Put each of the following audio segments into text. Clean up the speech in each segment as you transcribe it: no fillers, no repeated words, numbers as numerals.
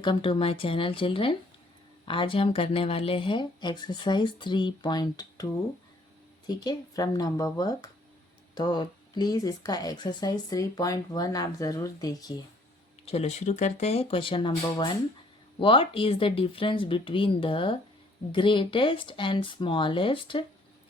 Welcome to my channel children. आज हम करने वाले हैं एक्सरसाइज 3.2, ठीक है, फ्रॉम नंबर वर्क। तो प्लीज़ इसका एक्सरसाइज 3.1 आप ज़रूर देखिए। चलो शुरू करते हैं। Question number 1, what is the difference between the greatest and smallest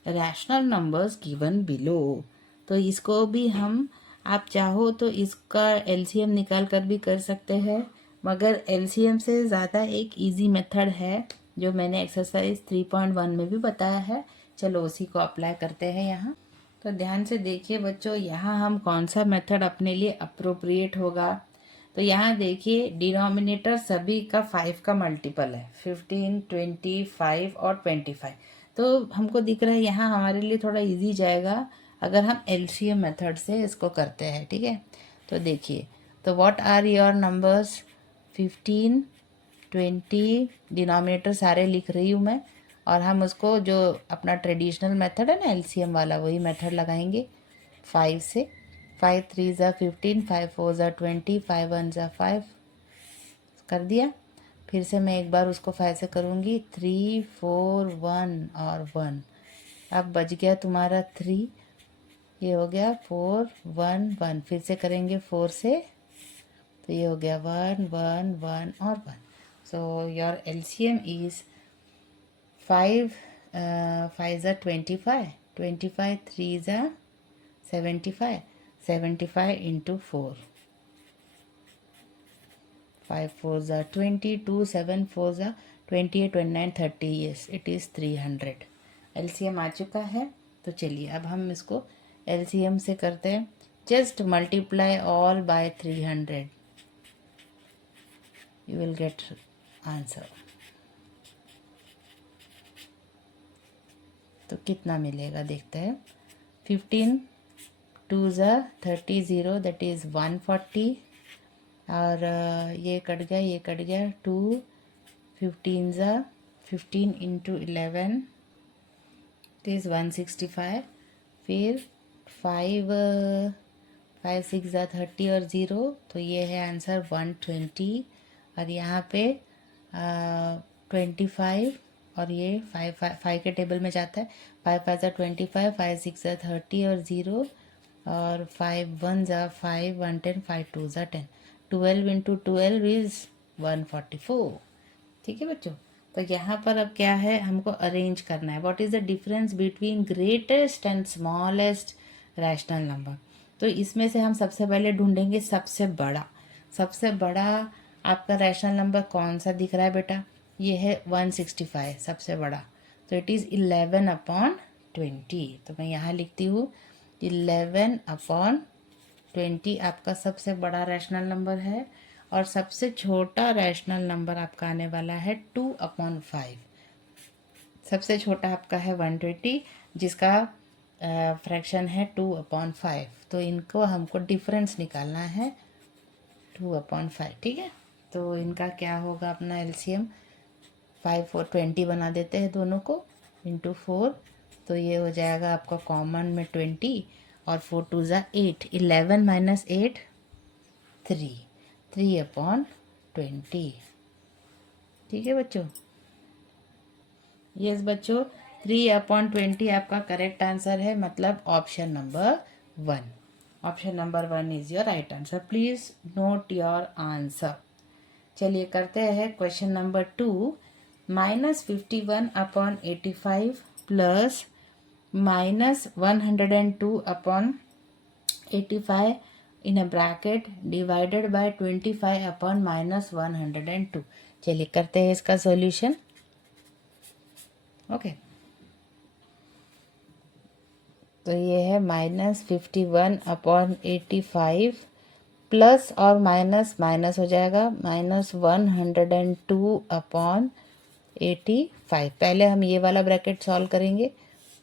rational numbers given below. तो इसको भी हम, आप चाहो तो इसका एलसीएम निकाल कर भी कर सकते हैं, मगर एलसीएम से ज़्यादा एक इजी मेथड है जो मैंने एक्सरसाइज 3.1 में भी बताया है। चलो उसी को अप्लाई करते हैं यहाँ। तो ध्यान से देखिए बच्चों, यहाँ हम कौन सा मेथड अपने लिए अप्रोप्रिएट होगा। तो यहाँ देखिए, डिनोमिनेटर सभी का 5 का मल्टीपल है, 15, 20, 5 और 25। तो हमको दिख रहा है यहाँ हमारे लिए थोड़ा इजी जाएगा अगर हम एलसीएम मेथड से इसको करते हैं, ठीक है। तो देखिए, तो what are your numbers, 15, 20, denominator सारे लिख रही हूँ मैं, और हम उसको जो अपना ट्रेडिशनल मेथड है ना एलसीएम वाला, वही मेथड लगाएंगे 5 से। 5 3 ज़ा 15, 5 4 ज़ा 20, 5 1 ज़ा 5 कर दिया। फिर से मैं एक बार उसको 5 से करूँगी, 3 4 1 और 1। अब बच गया तुम्हारा 3, ये हो गया 4 1 1। फिर से करेंगे 4 से, तो ये हो गया 1 1 1 और 1। सो योर एलसीएम इज 5 5 ज़ा 25, 25 3 ज़ा 75, 75 इंटू 4, 5 4 ज़ा 20, 2 7 4 ज़ा 28, 29 30, यस इट इज़ 300। एलसीएम आ चुका है। तो चलिए अब हम इसको एलसीएम से करते हैं। Just multiply all by 300, you will get answer. तो कितना मिलेगा देखते हैं। 15 2 ज़ा 30, 0 दैट इज़ 140, और ये कट गया, ये कट गया, 2 15 ज़ा 15 इंटू 11 इट इज़ 165। फिर 5 5 6 ज़ा 30 और 0, तो ये है आंसर 120। और यहाँ पे 25 और ये 5 के टेबल में जाता है। 5 5 ज़ा 25, 5 6 ज़ा 30 और 0, और 5 1 ज़ा 5, 1 10, 5 2 ज़ा 10, 12 इंटू 12 इज़ 144, ठीक है बच्चों। तो यहाँ पर अब क्या है, हमको अरेंज करना है। What is the difference between greatest and smallest rational number. तो इसमें से हम सबसे पहले ढूंढेंगे सबसे बड़ा। सबसे बड़ा आपका रैशनल नंबर कौन सा दिख रहा है बेटा, ये है 165 सबसे बड़ा। तो इट इज़ 11/20। तो मैं यहाँ लिखती हूँ 11/20 आपका सबसे बड़ा रैशनल नंबर है। और सबसे छोटा रैशनल नंबर आपका आने वाला है 2/5। सबसे छोटा आपका है 120, जिसका फ्रैक्शन है 2/5। तो इनको हमको डिफरेंस निकालना है 2/5, ठीक है। तो इनका क्या होगा अपना एलसीएम, 5 4 20 बना देते हैं दोनों को, इंटू 4। तो ये हो जाएगा आपका कॉमन में 20, और 4 2 ज़ा 8, 11 माइनस 8 3, 3/20, ठीक है बच्चों। यस बच्चों, 3/20 आपका करेक्ट आंसर है, मतलब option number 1। Option number 1 is your right answer. Please note your answer. चलिए करते हैं question number 2, -51/85 plus -102/85 in a bracket divided by 25/-102। चलिए करते हैं इसका सॉल्यूशन। ओके, तो ये है -51/85 प्लस और माइनस माइनस हो जाएगा, -102/85। पहले हम ये वाला ब्रैकेट सॉल्व करेंगे।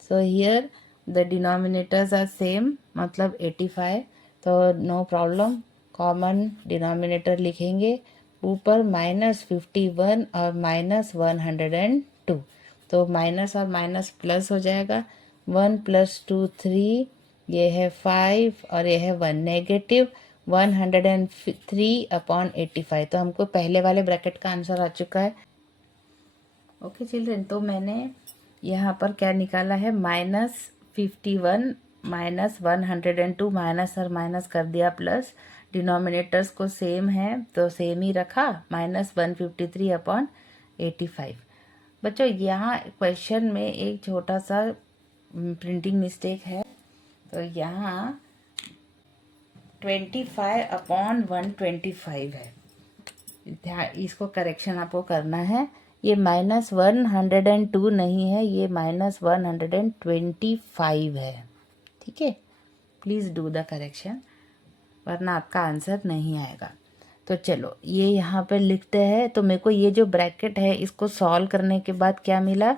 So here the denominators are same, मतलब 85, तो नो प्रॉब्लम, कॉमन डिनोमिनेटर लिखेंगे। ऊपर -51 और -102, तो माइनस और माइनस प्लस हो जाएगा। 1 + 2 3, ये है 5 और ये है 1, नेगेटिव 103/85। तो हमको पहले वाले ब्रैकेट का आंसर आ चुका है। ओके चिल्ड्रन, तो मैंने यहाँ पर क्या निकाला है, -51 -102 माइनस और माइनस कर दिया प्लस, डिनोमिनेटर्स को सेम है तो सेम ही रखा, -153/85। बच्चों यहाँ क्वेश्चन में एक छोटा सा प्रिंटिंग मिस्टेक है, तो यहाँ 25/125 है, इसको करेक्शन आपको करना है। ये -102 नहीं है, ये -125 है। ठीक है, प्लीज़ डू द करेक्शन, वरना आपका आंसर नहीं आएगा। तो चलो ये यहाँ पे लिखते हैं। तो मेरे को ये जो ब्रैकेट है इसको सॉल्व करने के बाद क्या मिला,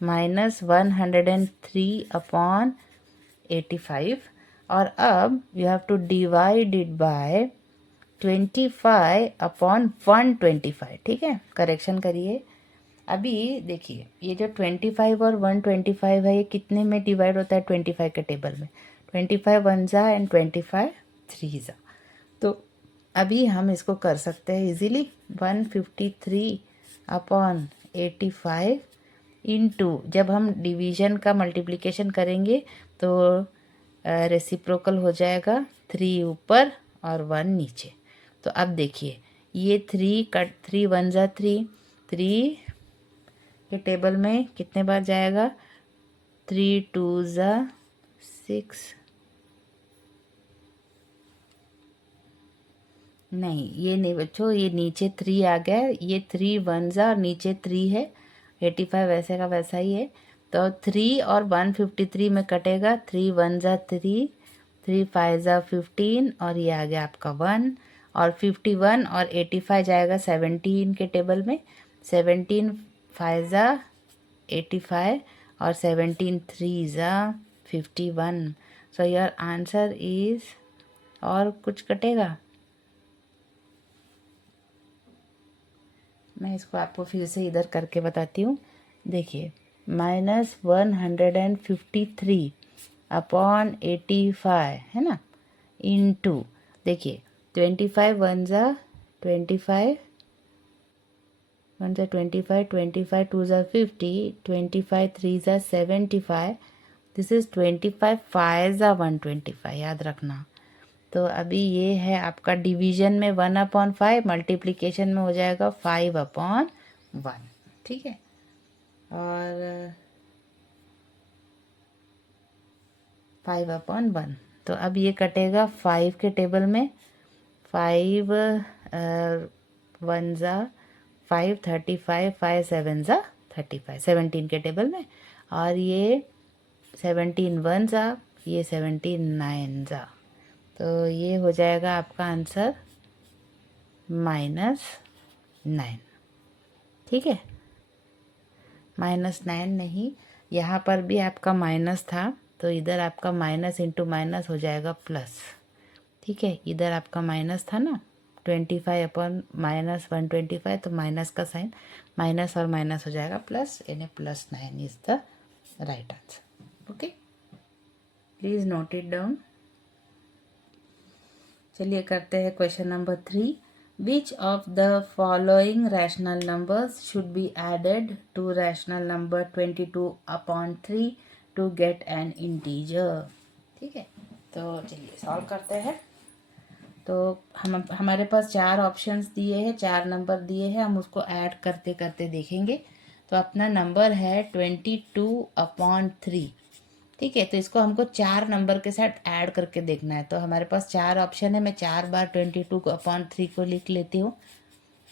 -103/85। और अब you have to divide it by 25/125। ठीक है, करेक्शन करिए। अभी देखिए ये जो 25 और 125 है, ये कितने में डिवाइड होता है, 25 के टेबल में 25 1 जा एंड 25 3 जा। तो अभी हम इसको कर सकते हैं इजीली, 153/85 इंटू, जब हम डिवीजन का मल्टीप्लिकेशन करेंगे तो रेसिप्रोकल हो जाएगा, 3 ऊपर और 1 नीचे। तो अब देखिए ये 3 कट, 3 1 जा 3, 3 के टेबल में कितने बार जाएगा, 3 2 जा 6, नहीं ये नहीं बच्चों, ये नीचे 3 आ गया, ये 3 1 जा और नीचे 3 है, 85 वैसे का वैसा ही है। तो 3 और 153 में कटेगा, 3 1 जा 3, 3 5 जा 15 और ये आ गया आपका 1, और 51 और 85 जाएगा 17 के टेबल में, 17 5 जा 85 और 17 3 जा 51। सो योर आंसर इज, और कुछ कटेगा, मैं इसको आपको फिर से इधर करके बताती हूँ। देखिए -153/85 है ना, इंटू, देखिए 25 1 जा 25, 1 जा 25, 25 2 जा 50, 25 3 जा 75, दिस इज 25 5 जा 125, याद रखना। तो अभी ये है आपका डिवीजन में 1/5, मल्टीप्लिकेशन में हो जाएगा 5/1। ठीक है, और 5/1। तो अब ये कटेगा 5 के टेबल में, 5 1 जा 5, 35 5 7 जा 35, 17 के टेबल में, और ये 17 1 जा, ये 17 9 जा। तो ये हो जाएगा आपका आंसर -9। ठीक है, -9 नहीं, यहाँ पर भी आपका माइनस था, तो इधर आपका माइनस इंटू माइनस हो जाएगा प्लस। ठीक है, इधर आपका माइनस था ना, 25/-125, तो माइनस का साइन, माइनस और माइनस हो जाएगा प्लस, यानी +9 is the right answer. Okay, please note it down. चलिए करते हैं question number 3। Which of the following rational numbers should be added to rational number 22/3 to get an integer. ठीक है, तो चलिए सॉल्व करते हैं। तो हमारे पास 4 ऑप्शंस दिए हैं, 4 नंबर दिए हैं, हम उसको ऐड करते करते देखेंगे। तो अपना नंबर है 22/3। ठीक है, तो इसको हमको 4 नंबर के साथ ऐड करके देखना है। तो हमारे पास 4 ऑप्शन है, मैं 4 बार 22/3 को लिख लेती हूँ,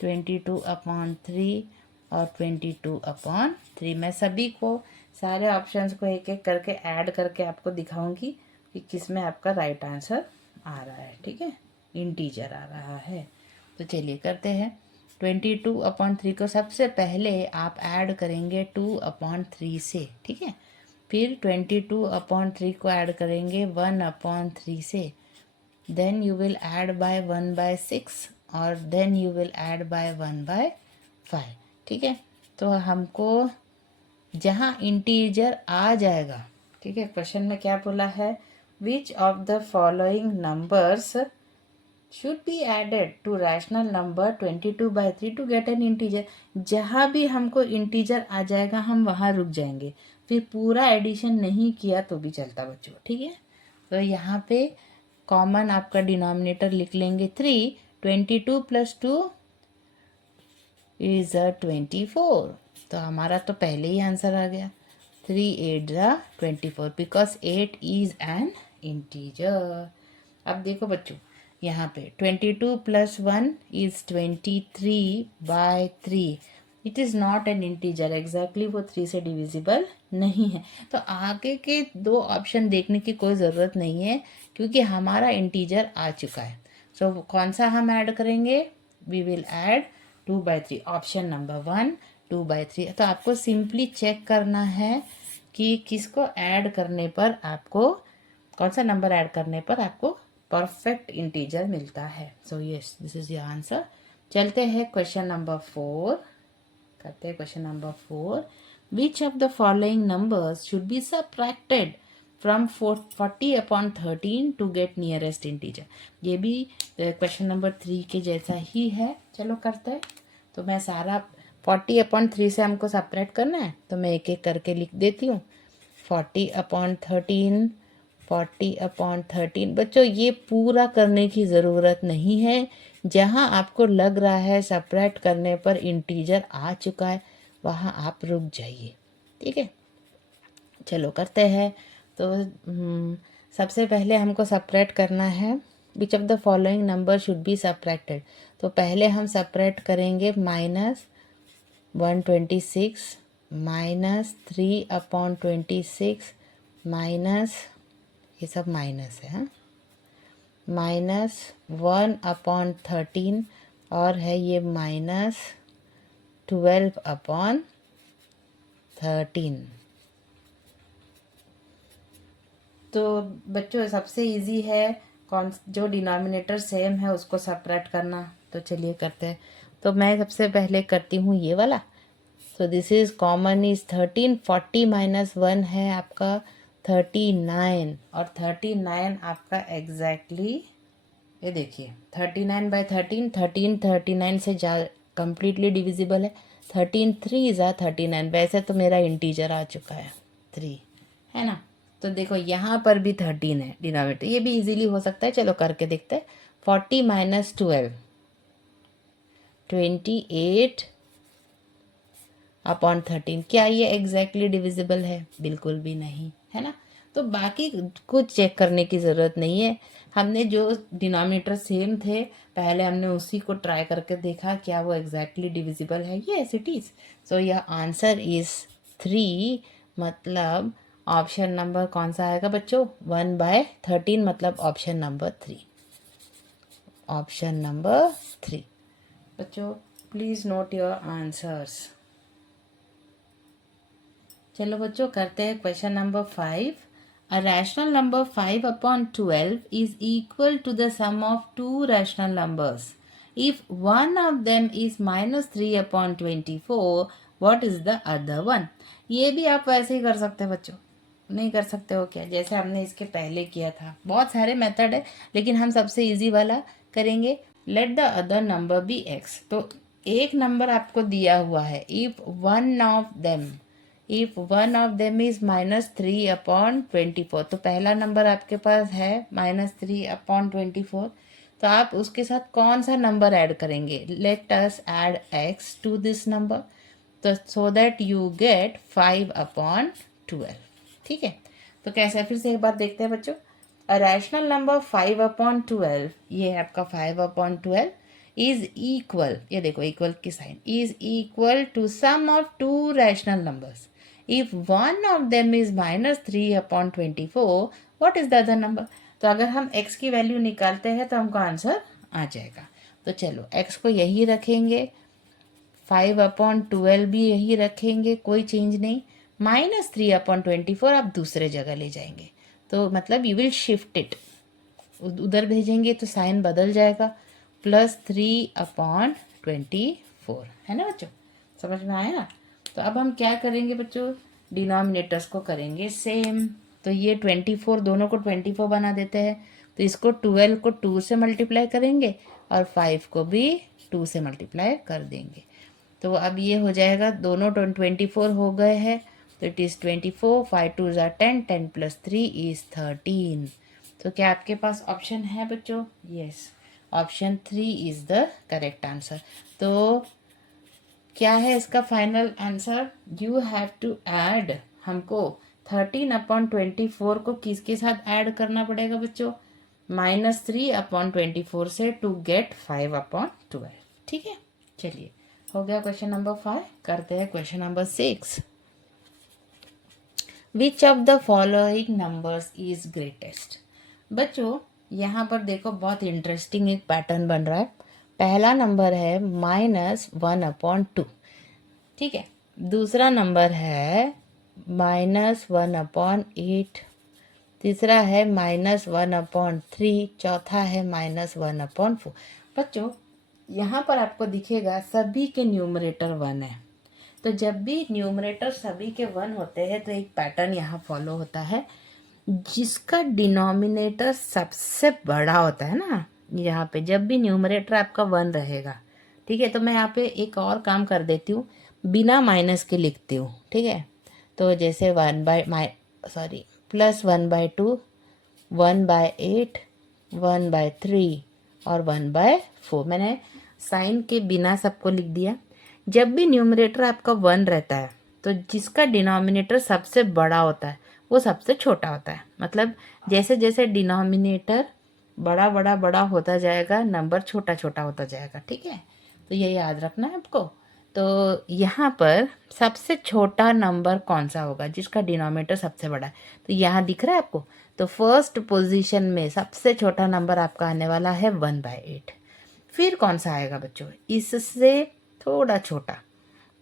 22/3 और 22/3। मैं सभी को, सारे ऑप्शंस को एक एक करके ऐड करके आपको दिखाऊंगी कि किस में आपका राइट आंसर आ रहा है। ठीक है, इंटीजर आ रहा है। तो चलिए करते हैं। 22/3 को सबसे पहले आप ऐड करेंगे 2/3 से। ठीक है, फिर 22/3 को ऐड करेंगे 1/3 से, then you will add by 1/6 और then you will add by 1/5। ठीक है, तो हमको जहाँ इंटीजर आ जाएगा, ठीक है, क्वेश्चन में क्या बोला है, which of the following numbers should be added to rational number 22/3 to get an integer. जहाँ भी हमको इंटीजर आ जाएगा हम वहाँ रुक जाएंगे, फिर पूरा एडिशन नहीं किया तो भी चलता बच्चों, ठीक है। तो यहाँ पे कॉमन आपका डिनोमिनेटर लिख लेंगे 3, 22 + 2 इज 24। तो हमारा तो पहले ही आंसर आ गया, 3 8 24 बिकॉज 8 इज एन इंटीजर। अब देखो बच्चों यहाँ पे 22 + 1 is 23/3। It is not an integer, exactly वो 3 से डिविजिबल नहीं है। तो आगे के 2 ऑप्शन देखने की कोई ज़रूरत नहीं है क्योंकि हमारा इंटीजर आ चुका है। सो कौन सा हम ऐड करेंगे, we will add 2/3, option number 1 2/3। तो आपको सिंपली चेक करना है कि किसको ऐड करने पर आपको, कौन सा नंबर ऐड करने पर आपको परफेक्ट इंटीजर मिलता है। So yes, this is your answer. चलते हैं क्वेश्चन नंबर 4 करते हैं। Question number 4, which of the following numbers should be subtracted from 40/13 to get nearest integer. ये भी क्वेश्चन नंबर 3 के जैसा ही है। चलो करते हैं। तो मैं सारा 40/3 से हमको सब्ट्रैक्ट करना है, तो मैं एक एक करके लिख देती हूँ। 40/13, 40/13। बच्चों ये पूरा करने की ज़रूरत नहीं है, जहाँ आपको लग रहा है सब्ट्रैक्ट करने पर इंटीजर आ चुका है वहाँ आप रुक जाइए, ठीक है। चलो करते हैं। तो सबसे पहले हमको सब्ट्रैक्ट करना है, which of the following number should be subtracted. तो पहले हम सब्ट्रैक्ट करेंगे -126 -3/26 माइनस, ये सब माइनस है, -1/13 और है ये -12/13। तो बच्चों सबसे इजी है कौन, जो डिनोमिनेटर सेम है उसको सब्ट्रैक्ट करना। तो चलिए करते हैं। तो मैं सबसे पहले करती हूँ ये वाला। तो दिस इज कॉमन इज 13, 40 - 1 है आपका 39, और 39 आपका एग्जैक्टली ये देखिए 39/13, 13 39 से जा कम्प्लीटली डिविजिबल है। 13 3 ज़ा 39। वैसे तो मेरा इंटीजर आ चुका है 3, है ना। तो देखो यहाँ पर भी 13 है डिनोमिनेटर, ये भी इजीली हो सकता है। चलो करके देखते हैं। 40 - 12 28/13। क्या ये एग्जैक्टली डिविजिबल है? बिल्कुल भी नहीं, है ना। तो बाकी कुछ चेक करने की ज़रूरत नहीं है। हमने जो डिनोमिनेटर सेम थे पहले हमने उसी को ट्राई करके देखा क्या वो एग्जैक्टली डिविजिबल है। Yes it is. सो यह आंसर इज 3। मतलब ऑप्शन नंबर कौन सा आएगा बच्चों? 1/13 मतलब ऑप्शन नंबर 3। Option number 3। बच्चों प्लीज़ नोट योर आंसर्स। चलो बच्चों करते हैं question number 5। A rational number 5/12 is equal to the sum of two rational numbers. If one of them is -3/24, what is the other one? ये भी आप वैसे ही कर सकते हैं बच्चों। नहीं कर सकते हो क्या? जैसे हमने इसके पहले किया था। बहुत सारे मेथड है लेकिन हम सबसे इजी वाला करेंगे। Let the other number be x। तो एक नंबर आपको दिया हुआ है। If one of them is -3/24। तो पहला नंबर आपके पास है -3/24। तो आप उसके साथ कौन सा नंबर ऐड करेंगे? Let us add x to this number, तो सो दैट यू गेट 5/12। ठीक है। तो कैसे, फिर से एक बार देखते हैं बच्चों। अ रैशनल नंबर 5/12, ये है आपका 5/12 इज इक्वल, ये देखो इक्वल की sign, is equal to sum of two rational numbers. If one of them is -3/24, what is the other number? तो अगर हम x की वैल्यू निकालते हैं तो हमको आंसर आ जाएगा। तो चलो x को यही रखेंगे, 5/12 भी यही रखेंगे, कोई चेंज नहीं। -3/24 आप दूसरे जगह ले जाएंगे, तो मतलब यू विल शिफ्ट इट, उधर भेजेंगे तो साइन बदल जाएगा। +3/24, है ना बच्चों? समझ में आया ना? तो अब हम क्या करेंगे बच्चों? डिनोमिनेटर्स को करेंगे सेम। तो ये 24, दोनों को 24 बना देते हैं। तो इसको 12 को 2 से मल्टीप्लाई करेंगे और 5 को भी 2 से मल्टीप्लाई कर देंगे। तो अब ये हो जाएगा, दोनों 24 हो गए हैं, तो इट इज़ 24, 5 2 ज़ा 10, 10 + 3 इज़ 13। तो क्या आपके पास ऑप्शन है बच्चों? Yes, option 3 is the correct answer. तो क्या है इसका final answer? You have to add, हमको 13/24 को किसके साथ ऐड करना पड़ेगा बच्चों? -3/24 से टू गेट 5/12। ठीक है, चलिए हो गया क्वेश्चन नंबर 5। करते हैं question number 6। Which of the following numbers is greatest? बच्चों यहाँ पर देखो, बहुत इंटरेस्टिंग एक पैटर्न बन रहा है। पहला नंबर है -1/2, ठीक है। दूसरा नंबर है -1/8, तीसरा है -1/3, चौथा है -1/4। बच्चों यहाँ पर आपको दिखेगा सभी के न्यूमरेटर 1 है। तो जब भी न्यूमरेटर सभी के 1 होते हैं तो एक पैटर्न यहाँ फॉलो होता है, जिसका डिनोमिनेटर सबसे बड़ा होता है ना, यहाँ पे जब भी न्यूमरेटर आपका 1 रहेगा, ठीक है। तो मैं यहाँ पे एक और काम कर देती हूँ, बिना माइनस के लिखती हूँ, ठीक है। तो जैसे +1/2, 1/8, 1/3 और 1/4, मैंने साइन के बिना सबको लिख दिया। जब भी न्यूमरेटर आपका 1 रहता है तो जिसका डिनोमिनेटर सबसे बड़ा होता है वो सबसे छोटा होता है। मतलब जैसे जैसे डिनोमिनेटर बड़ा बड़ा बड़ा होता जाएगा, नंबर छोटा छोटा होता जाएगा, ठीक है। तो ये याद रखना है आपको। तो यहाँ पर सबसे छोटा नंबर कौन सा होगा जिसका डिनोमिनेटर सबसे बड़ा है? तो यहाँ दिख रहा है आपको। तो फर्स्ट पोजीशन में सबसे छोटा नंबर आपका आने वाला है 1/8। फिर कौन सा आएगा बच्चों? इससे थोड़ा छोटा।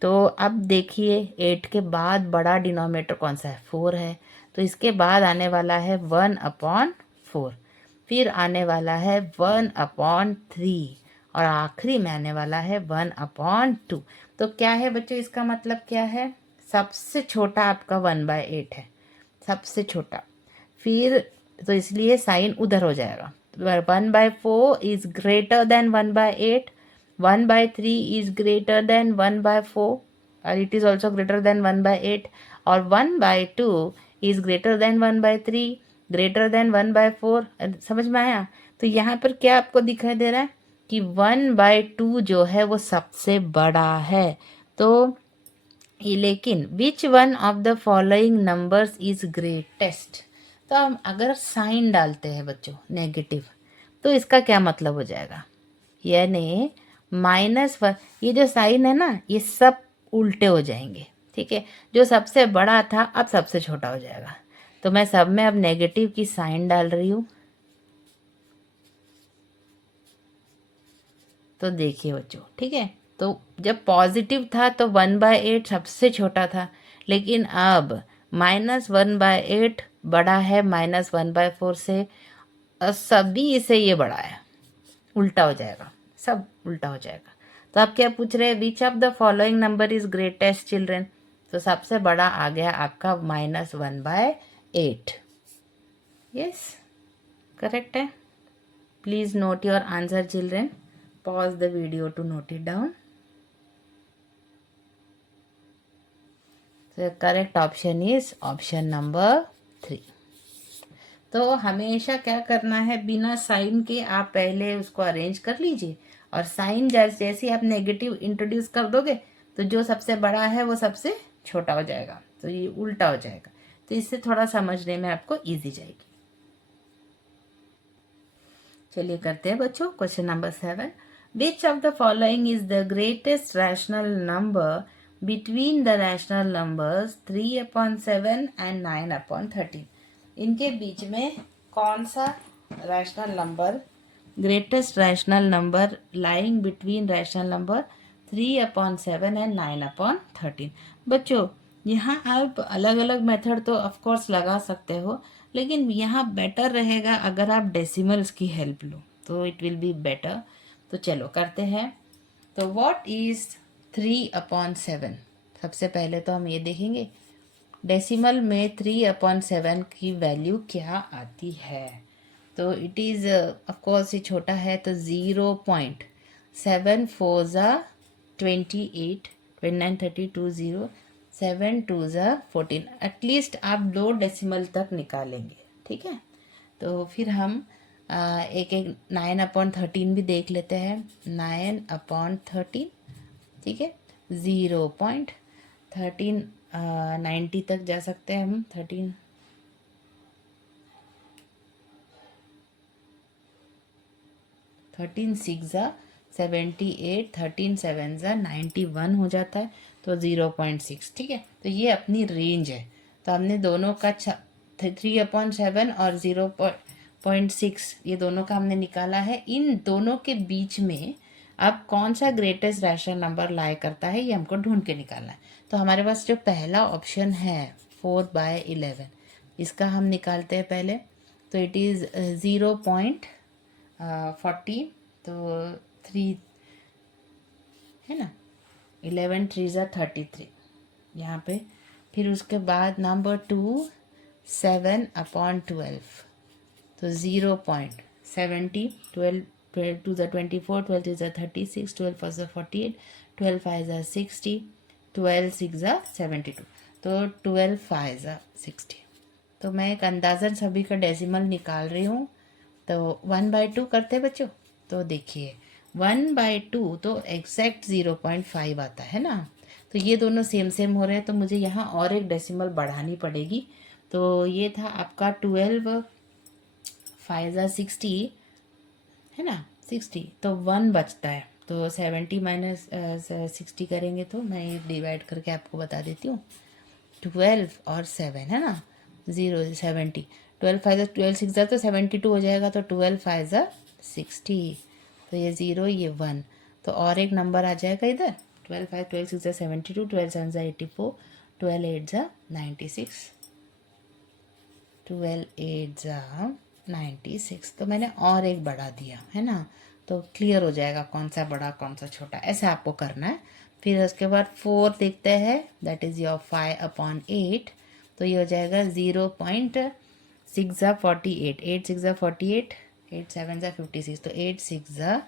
तो अब देखिए 8 के बाद बड़ा डिनोमिनेटर कौन सा है? 4 है। तो इसके बाद आने वाला है 1/4, फिर आने वाला है 1/3 और आखिरी में आने वाला है 1/2। तो क्या है बच्चों, इसका मतलब क्या है? सबसे छोटा आपका 1/8 है, सबसे छोटा। फिर तो इसलिए साइन उधर हो जाएगा। 1/4 is greater than 1/8, 1/3 is greater than 1/4 और it is also greater than 1/8 और 1/2 is greater than 1/3, greater than 1/4। समझ में आया? तो यहाँ पर क्या आपको दिखाई दे रहा है कि 1/2 जो है वो सबसे बड़ा है। तो लेकिन which one of the following numbers is greatest? तो हम अगर साइन डालते हैं बच्चों नेगेटिव, तो इसका क्या मतलब हो जाएगा? यानी -1, ये जो साइन है ना, ये सब उल्टे हो जाएंगे, ठीक है। जो सबसे बड़ा था अब सबसे छोटा हो जाएगा। तो मैं सब में अब नेगेटिव की साइन डाल रही हूँ। तो देखिए बच्चों, ठीक है। तो जब पॉजिटिव था तो 1/8 सबसे छोटा था, लेकिन अब -1/8 बड़ा है -1/4 से, और सभी से ये बड़ा है, उल्टा हो जाएगा, सब उल्टा हो जाएगा। तो आप क्या पूछ रहे हैं? Which of the following number is greatest children? तो सबसे बड़ा आ गया आपका -1/8। यस, करेक्ट है। Please note your answer children, pause the video to note it down. तो correct option is option number 3। तो हमेशा क्या करना है, बिना साइन के आप पहले उसको अरेंज कर लीजिए, और साइन जैसे ही आप नेगेटिव इंट्रोड्यूस कर दोगे तो जो सबसे बड़ा है वो सबसे छोटा हो जाएगा, तो ये उल्टा हो जाएगा। तो इससे थोड़ा समझने में आपको इजी जाएगी। चलिए करते हैं बच्चों question number 7। Which of the following is the greatest rational number between the rational numbers 3/7 and 9/13? इनके बीच में कौन सा rational number, greatest rational number lying between rational number 3/7 and 9/13? बच्चों यहाँ आप अलग अलग मेथड तो ऑफ कोर्स लगा सकते हो, लेकिन यहाँ बेटर रहेगा अगर आप डेसिमल्स की हेल्प लो, तो इट विल बी बेटर। तो चलो करते हैं। तो व्हाट इज 3/7? सबसे पहले तो हम ये देखेंगे डेसिमल में 3/7 की वैल्यू क्या आती है। तो इट इज़ ऑफकोर्स ये छोटा है, तो 0.7 4 ज़ा 28, 29 30 20, 7 2 ज़ा 14, एटलीस्ट आप 2 डेसिमल तक निकालेंगे, ठीक है। तो फिर हम एक एक 9/13 भी देख लेते हैं। 9/13, ठीक है। 0.13 90 तक जा सकते हैं हम। 13 6 ज़ा 78, 13 7 ज़ा 91 हो जाता है, तो 0.6, ठीक है। तो ये अपनी रेंज है। तो हमने दोनों का 3/7 और 0.6 ये दोनों का हमने निकाला है। इन दोनों के बीच में अब कौन सा ग्रेटेस्ट रैशनल नंबर लाई करता है, ये हमको ढूंढ के निकालना है। तो हमारे पास जो पहला ऑप्शन है 4/11, इसका हम निकालते हैं पहले। तो इट इज़ 0.40, तो 3 है ना। 11 3 ज़ा 33 यहाँ पे। फिर उसके बाद नंबर 2 7/12, तो 0.70, 12 12 2 ज़ा 24, 12 3 ज़ा 36, 12 4 ज़ा 48, 12 5 ज़ा 60, 12 6 ज़ा 72, तो 12 5 ज़ा 60। तो मैं एक अंदाज़न सभी का डेसिमल निकाल रही हूँ। तो 1/2 करते बच्चों। तो देखिए 1/2 तो एग्जैक्ट 0.5 आता है ना। तो ये दोनों सेम सेम हो रहे हैं, तो मुझे यहाँ और एक डेसिमल बढ़ानी पड़ेगी। तो ये था आपका 12 5 ज़ा 60, है ना, 60, तो 1 बचता है। तो 70 माइनस 60 करेंगे, तो मैं ये डिवाइड करके आपको बता देती हूँ। 12 और 7 है ना, 0 70, 12 5 12 6 तो 72 हो जाएगा, तो 12 5 60, तो ये 0 ये 1, तो और एक नंबर आ जाएगा इधर। 12 5 12 6 72, 12 7 84, 12 8 96, 12 8 96, तो मैंने और एक बढ़ा दिया है ना। तो क्लियर हो जाएगा कौन सा बड़ा कौन सा छोटा, ऐसा आपको करना है। फिर उसके बाद 4 देखते हैं, दैट इज़ योर 5/8, तो ये हो जाएगा 0.6 ज़ा 48, 8 6 ज़ा 48, 8 7 ज़ा 56, तो 8 6 ज़ा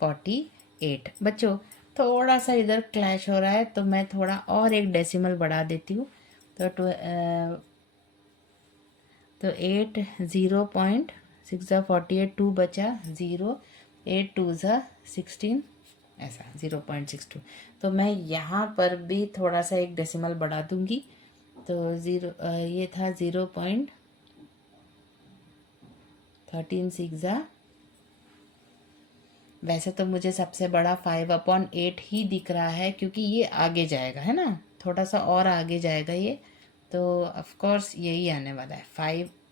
48। बच्चों थोड़ा सा इधर क्लैश हो रहा है, तो मैं थोड़ा और एक डेसिमल बढ़ा देती हूँ। तो 8 0.6 ज़ा 48, 2 बचा 0, 8 2 ज़ा 16, ऐसा 0.62। तो मैं यहाँ पर भी थोड़ा सा एक डेसिमल बढ़ा दूंगी। तो ये था 0.13 ज़ा, वैसे तो मुझे सबसे बड़ा 5/8 ही दिख रहा है, क्योंकि ये आगे जाएगा है ना, थोड़ा सा और आगे जाएगा ये, तो ऑफ कोर्स यही आने वाला है।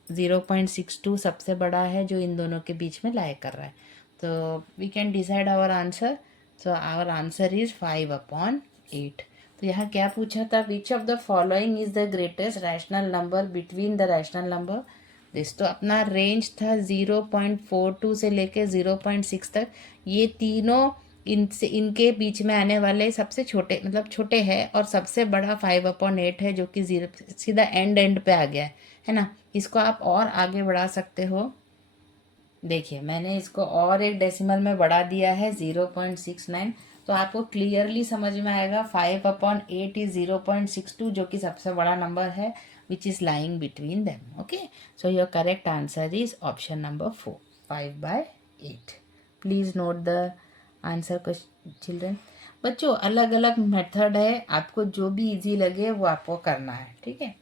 0.62 सबसे बड़ा है जो इन दोनों के बीच में लाई कर रहा है। तो we can decide our answer. So our answer is 5/8। तो यहाँ क्या पूछा था, which of the following is the greatest rational number between the rational number this. तो अपना रेंज था 0.42 से लेके 0.6 तक। ये तीनों इनसे इनके बीच में आने वाले सबसे छोटे, मतलब छोटे है, और सबसे बड़ा 5/8 है, जो कि 0 सीधा एंड पे आ गया है ना। इसको आप और आगे बढ़ा सकते हो। देखिए मैंने इसको और एक डेसिमल में बढ़ा दिया है 0.69, तो आपको क्लियरली समझ में आएगा 5/8 इज 0.62, जो कि सबसे बड़ा नंबर है, which is lying between them. Okay, so your correct answer is option number 4, 5/8। Please note the answer children. बच्चों अलग अलग मेथड है, आपको जो भी इजी लगे वो आपको करना है, ठीक है।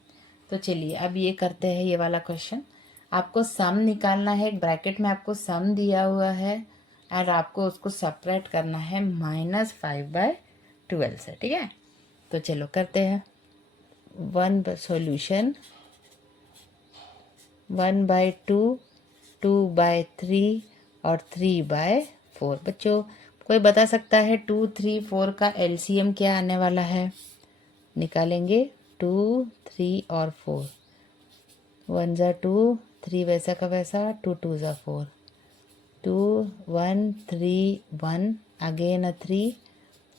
तो चलिए अब ये करते हैं ये वाला क्वेश्चन। आपको सम निकालना है, एक ब्रैकेट में आपको सम दिया हुआ है, और आपको उसको सेपरेट करना है -5/12 से, ठीक है। तो चलो करते हैं। 1 सॉल्यूशन, 1/2, 2/3 और 3/4। बच्चों कोई बता सकता है 2 3 4 का एलसीएम क्या आने वाला है? निकालेंगे 2 3 और 4। 1 ज़ा 2, 3 वैसा का वैसा, 2 2 ज़ा 4, 2 1 3 1, अगेन अ 3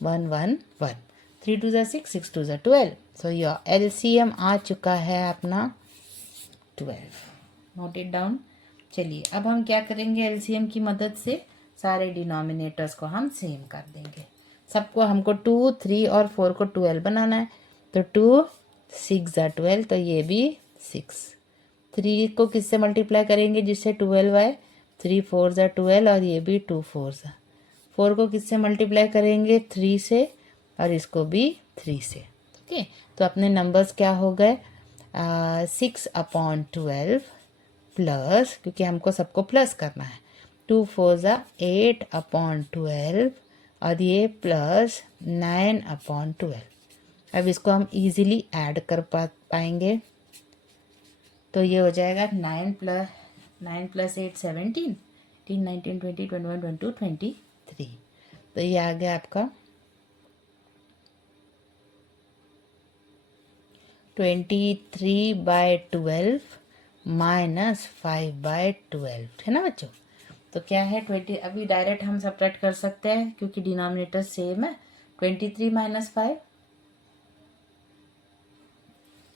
1 1 1, 3 2 ज़ा 6, 6 2 ज़ा 12। सो योर एलसीएम आ चुका है अपना 12। नोट इट डाउन, चलिए अब हम क्या करेंगे, एलसीएम की मदद से सारे डिनोमिनेटर्स को हम सेम कर देंगे। सबको हमको 2, 3 और 4 को 12 बनाना है। तो 2 6 ज़ा 12, तो ये भी 6। 3 को किससे मल्टीप्लाई करेंगे, जिससे 12 आए, 3 4 ज़ा 12 और ये भी 2 4 ज़ा। 4 को किससे मल्टीप्लाई करेंगे, 3 से, और इसको भी 3 से। ओके, तो अपने नंबर्स क्या हो गए, 6/12 प्लस, क्योंकि हमको सबको प्लस करना है, 2 4 ज़ा 8/12 और ये प्लस 9/12। अब इसको हम इजीली ऐड कर पाएंगे। तो ये हो जाएगा 9 + 8 17, 18 19 20 21 22 23। तो ये आ गया आपका 23/12 माइनस 5/12, है ना बच्चों। तो क्या है 20, अभी डायरेक्ट हम सब्ट्रैक्ट कर सकते हैं क्योंकि डिनोमिनेटर सेम है। 23 - 5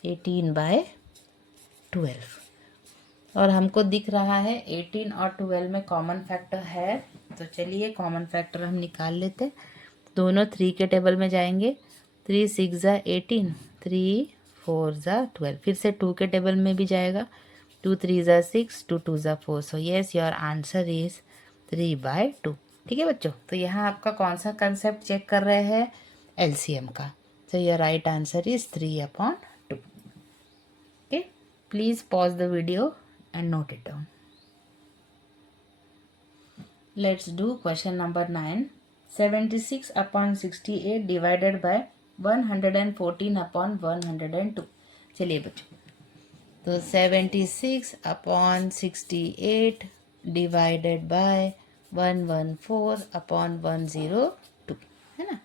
18/12, और हमको दिख रहा है 18 और 12 में कॉमन फैक्टर है। तो चलिए कॉमन फैक्टर हम निकाल लेते हैं। दोनों 3 के टेबल में जाएंगे। 3 6 ज़ा 18, 3 4 ज़ा 12, फिर से 2 के टेबल में भी जाएगा। 2 3 ज़ा 6, 2 2 ज़ा 4। So yes, your answer is 3/2। ठीक है बच्चों, तो यहाँ आपका कौन सा कंसेप्ट चेक कर रहे हैं, एलसीएम का। So your right answer is 3/2। Okay, please pause the video and note it down. Let's do question number 9. 76/68 divided by 114/102. चलिए बच्चों, तो 76/68 डिवाइडेड बाय 114/102, है ना।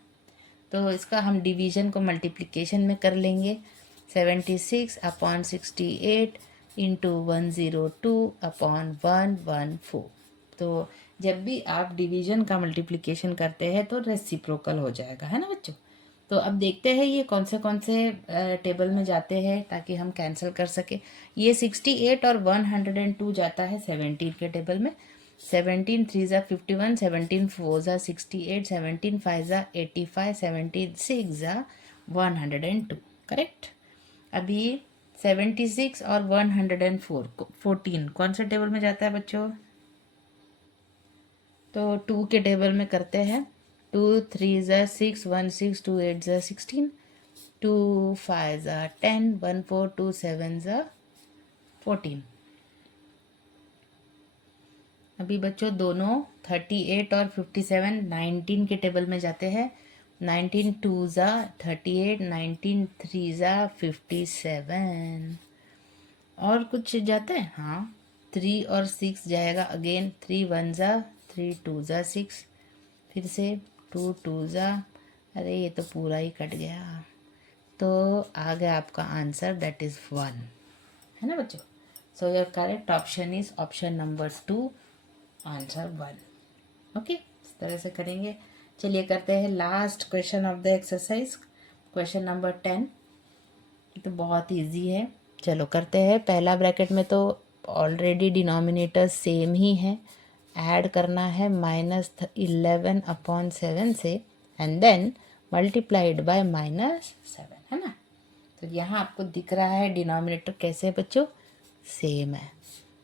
तो इसका हम डिवीजन को मल्टीप्लिकेशन में कर लेंगे। 76/68 इंटू 102/114। तो जब भी आप डिवीजन का मल्टीप्लिकेशन करते हैं तो रेसिप्रोकल हो जाएगा, है ना बच्चों। तो अब देखते हैं ये कौन से टेबल में जाते हैं ताकि हम कैंसिल कर सके। ये 68 और 102 जाता है 17 के टेबल में। 17 3 ज़ा 51, 17 4 ज़ा 68, 17 5 ज़ा 85, 17 6 ज़ा 102। करेक्ट। अभी 76 और 114 कौन से टेबल में जाता है बच्चों, तो 2 के टेबल में करते हैं। 2 3 ज़ा 6, 1 6, 2 8 ज़ा 16, 2 5 ज़ा 10, 1 4 2 7 ज़ा 14। अभी बच्चों दोनों 38 और 57 19 के टेबल में जाते हैं। 19 2 ज़ा 38, 19 3 ज़ा 57। और कुछ जाता है, हाँ 3 और 6 जाएगा अगेन। 3 1 ज़ा 3, 2 ज़ा 6, फिर से 2 2 ज़ा, अरे ये तो पूरा ही कट गया। तो आ गया आपका आंसर, दैट इज़ 1, है ना बच्चों। सो your correct option is option number 2, answer 1। Okay, इस तरह से करेंगे। चलिए करते हैं last question of the exercise, question number 10। ये तो बहुत ईजी है, चलो करते हैं। पहला ब्रैकेट में तो ऑलरेडी डिनोमिनेटर सेम ही है, ऐड करना है -11/7 से, एंड देन मल्टीप्लाइड बाय -7, है ना। तो यहाँ आपको दिख रहा है डिनोमिनेटर कैसे है बच्चों, सेम है,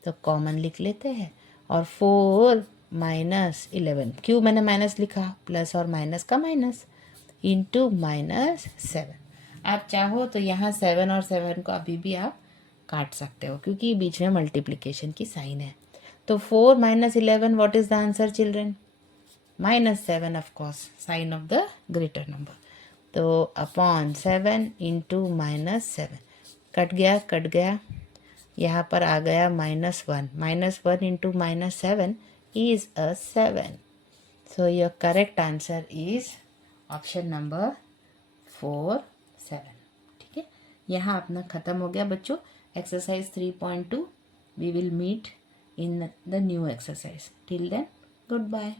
तो कॉमन लिख लेते हैं। और 4 - 11, क्यों मैंने माइनस लिखा, प्लस और माइनस का माइनस, इंटू -7। आप चाहो तो यहाँ 7 और 7 को अभी भी आप काट सकते हो क्योंकि बीच में मल्टीप्लिकेशन की साइन है। तो 4 - 11, what is the answer children, -7 of course, sign of the greater number. तो अपॉन 7 इंटू -7, कट गया, यहाँ पर आ गया -1, -1 into -7 is a 7। So your correct answer is option number 4 7। ठीक है, यहाँ अपना ख़त्म हो गया बच्चों exercise 3.2। We will meet in the new exercise. Till then, good bye.